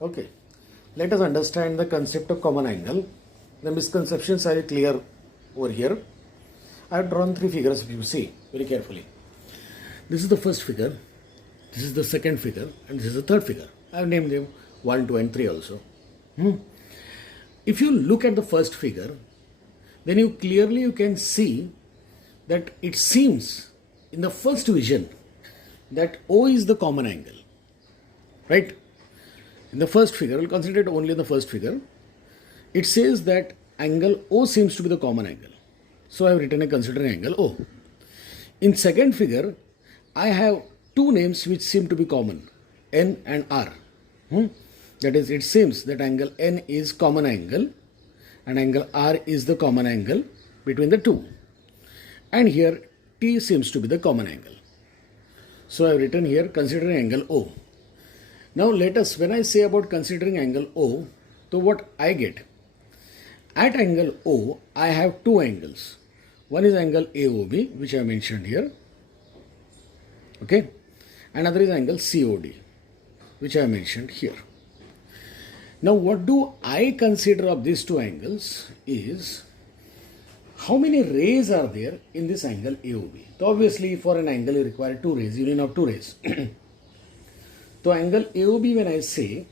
Okay, let us understand the concept of common angle. The misconceptions are clear over here. I have drawn three figures if you see very carefully. This is the first figure, this is the second figure, and this is the third figure. I have named them 1, 2 and 3 also. If you look at the first figure, then you can see that it seems in the first vision that O is the common angle, right? In the first figure, we'll concentrate only on the first figure. It says that angle O seems to be the common angle. So I have written a considering angle O. In second figure, I have two names which seem to be common, N and R. That is, it seems that angle N is common angle and angle R is the common angle between the two. And here T seems to be the common angle. So I have written here considering angle O. Now let us, when I say about considering angle O, so what I get? At angle O, I have two angles. One is angle AOB, which I mentioned here. Okay. Another is angle COD, which I mentioned here. Now what do I consider of these two angles is how many rays are there in this angle AOB. So obviously for an angle you require two rays, union of two rays. So angle AOB, when I say,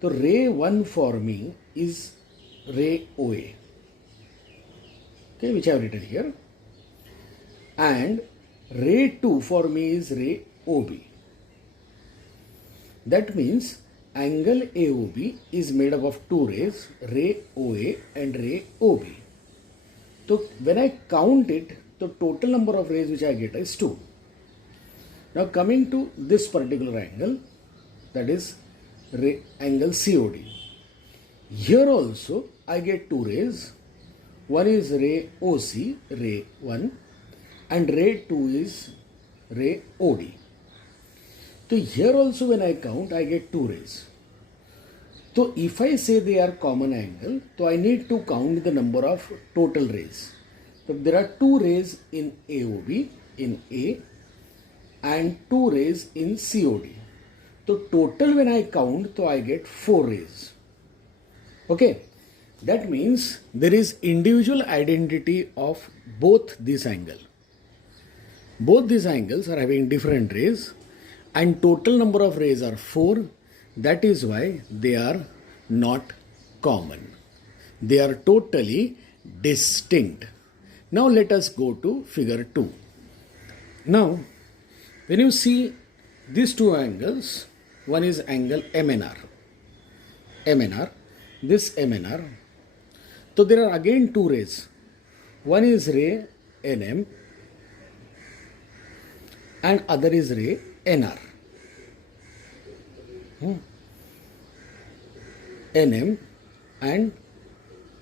so ray 1 for me is ray OA, okay, which I have written here, and ray 2 for me is ray OB. That means angle AOB is made up of two rays, ray OA and ray OB. So when I count it, the total number of rays which I get is 2. Now coming to this particular angle, that is angle COD. Here also I get two rays. One is ray OC, ray 1, and ray 2 is ray OD. So here also when I count, I get two rays. So if I say they are common angle, so I need to count the number of total rays. So there are two rays in AOB, in A, and two rays in COD. So total when I count, so I get 4 rays. Okay, that means there is individual identity of both this angle. Both these angles are having different rays and total number of rays are 4. That is why they are not common. They are totally distinct. Now let us go to figure 2. Now when you see these two angles, one is angle MNR, this MNR. So there are again two rays. One is ray NM and other is ray NR. NM and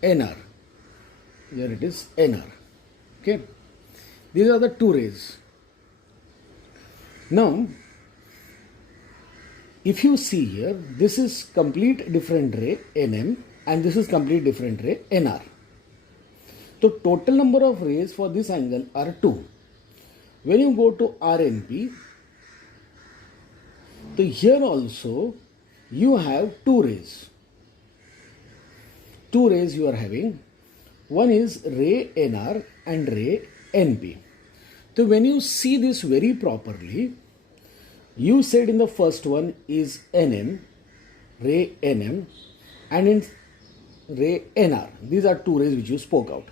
NR. Here it is NR. Okay. These are the two rays. Now, if you see here, this is complete different ray NM and this is complete different ray NR. So total number of rays for this angle are 2. When you go to RNP, so here also you have two rays. Two rays you are having. One is ray NR and ray NP. So when you see this very properly, you said in the first one is NM, ray NM, and in ray NR. These are two rays which you spoke out.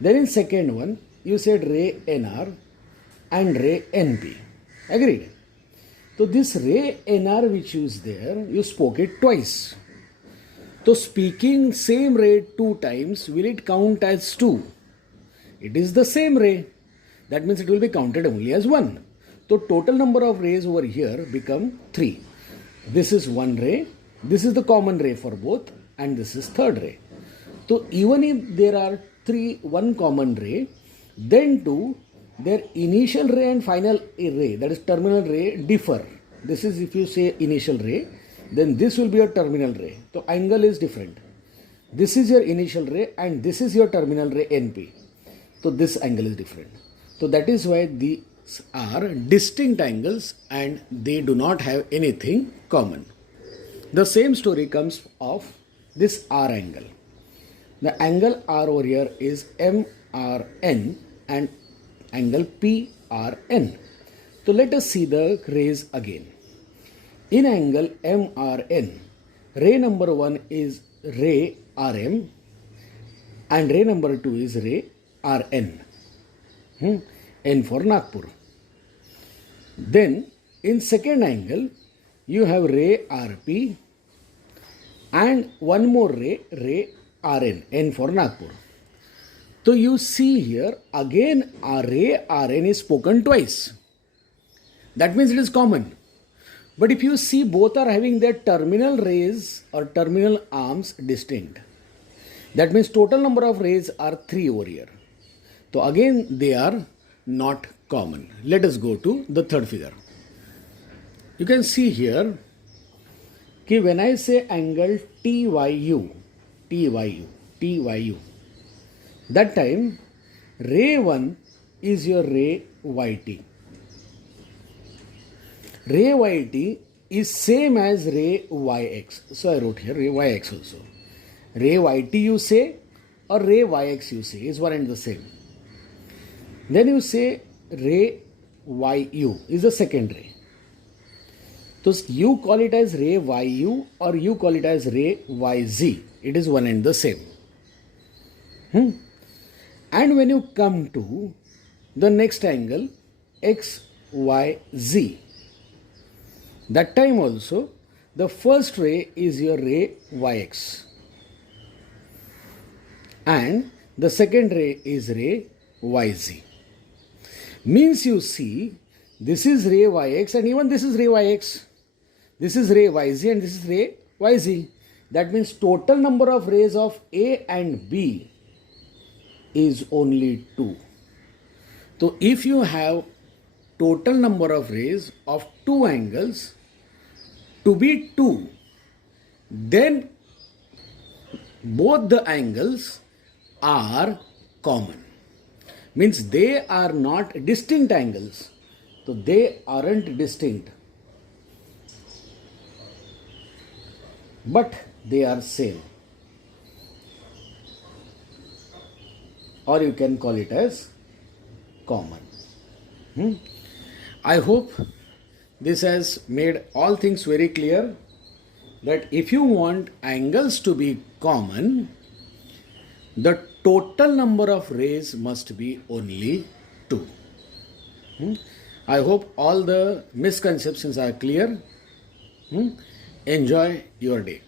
Then in second one, you said ray NR and ray NP. Agreed? So this ray NR which is there, you spoke it twice. So speaking same ray 2 times, will it count as 2? It is the same ray. That means it will be counted only as 1. So total number of rays over here become 3. This is one ray, this is the common ray for both, and this is third ray. So even if there are one common ray, then too their initial ray and final ray, that is terminal ray, differ. This is if you say initial ray, then this will be your terminal ray. So angle is different. This is your initial ray and this is your terminal ray NP. So this angle is different. So that is why these are distinct angles and they do not have anything common. The same story comes of this R angle. The angle R over here is MRN and angle PRN. So let us see the rays again. In angle MRN, ray number 1 is ray RM and ray number 2 is ray RN. N for Nagpur. Then in second angle, you have ray RP and one more ray RN, N for Nagpur. So you see here again ray RN is spoken twice. That means it is common. But if you see both are having their terminal rays or terminal arms distinct, that means total number of rays are 3 over here. So again they are not common. Let us go to the third figure. You can see here कि when I say angle TYU, that time ray 1 is your ray YT. Ray YT is same as ray YX. So I wrote here ray YX also. Ray YT you say or ray YX you say is one and the same. Then you say ray YU is the second ray. So you call it as ray YU or you call it as ray YZ. It is one and the same. And when you come to the next angle XYZ, that time also the first ray is your ray YX and the second ray is ray YZ. Means you see this is ray YX and even this is ray YX. This is ray YZ and this is ray YZ. That means total number of rays of A and B is only 2. So if you have total number of rays of two angles to be 2, then both the angles are common. Means they are not distinct angles. So they aren't distinct. But they are same. Or you can call it as common. I hope this has made all things very clear that if you want angles to be common, the total number of rays must be only 2. I hope all the misconceptions are clear. Enjoy your day.